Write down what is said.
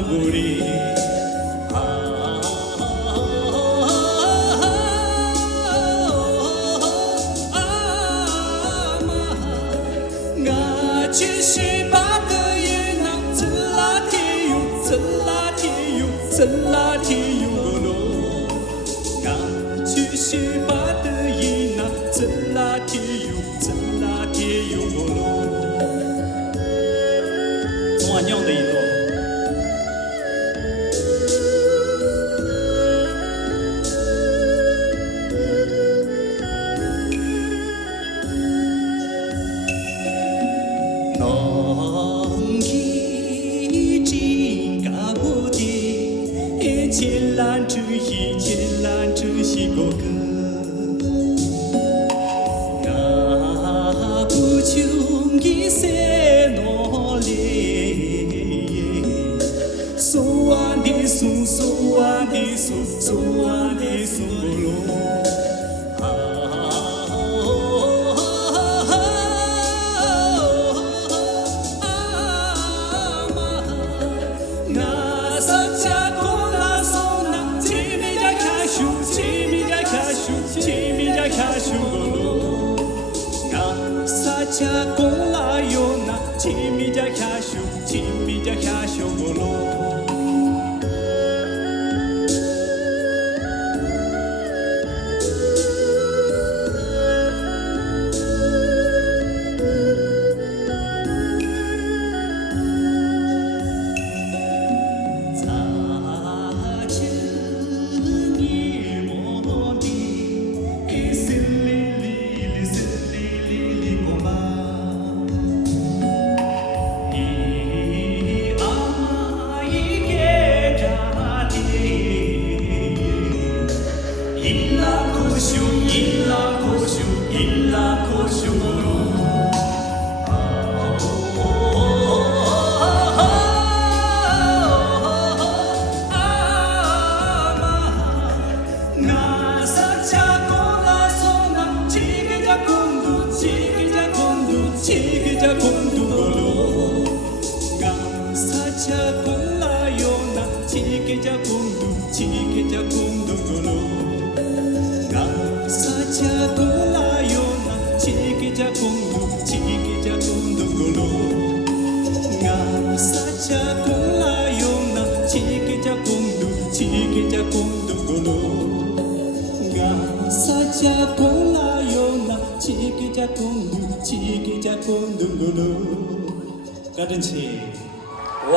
마구리去西巴的夜那真拉铁哟，真拉铁哟，真拉铁哟喽。俺去西巴的夜那真拉铁哟，真拉铁哟喽。中华娘的一朵。千兰之一，千兰之一个个，那不穷一些诺嘞，苏啊的苏，苏啊的苏，苏啊的苏罗。자 꼴라요나 치미자 캬슈 치미자 캬슈 골로 치기자 공두로 사자 골라요나 치기자 공두 치기자 공두로 사자 골라요나 치기자 공두 치기자 공두로 사자 골라요나 치기자 공두 치기자 공두로 사자 골라요나 치기자 공두 치기자 공두로 가든지 와